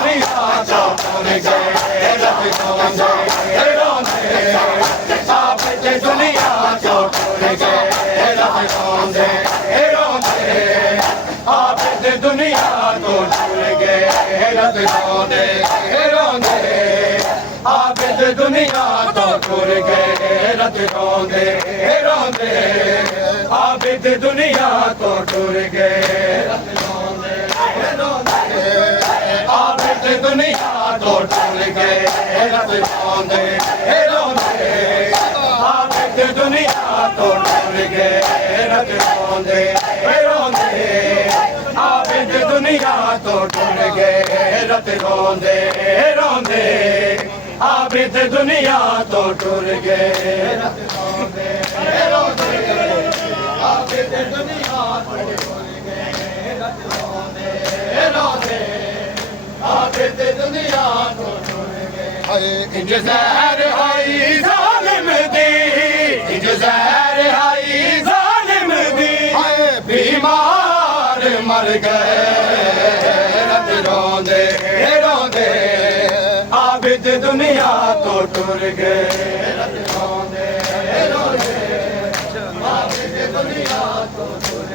दुनिया तो टुर गए रब रोंदे रोंदे आबिद दुनिया तो टुर गए रब रोंदे रोंदे आबिद दुनिया तो टुर गए रब रोंदे रोंदे आबिद दुनिया तो टुर गए रब रोंदे रोंदे आबिद दुनिया तो टुर गए रब रोंदे रोंदे आबिद दुनिया तो टुर गए रब रोंदे रोंदे आबिद दुनिया तो टुर गए रब रोंदे रोंदे आबिद दुनिया तो टुर गए रब रोंदे रोंदे आबिद दुनिया तो टुर गए रब रोंदे रोंदे आबिद दुनिया तो टुर गए रब रोंदे रोंदे आबिद दुनिया तो टुर गए इंज ज़हर आई ज़ालिम दी इंज ज़हर आई ज़ालिम दी बीमार मर गए रब रोंदे रोंदे आबिद दुनिया तो टुर गए रब रोंदे रोंदे आबिद दुनिया तो टुर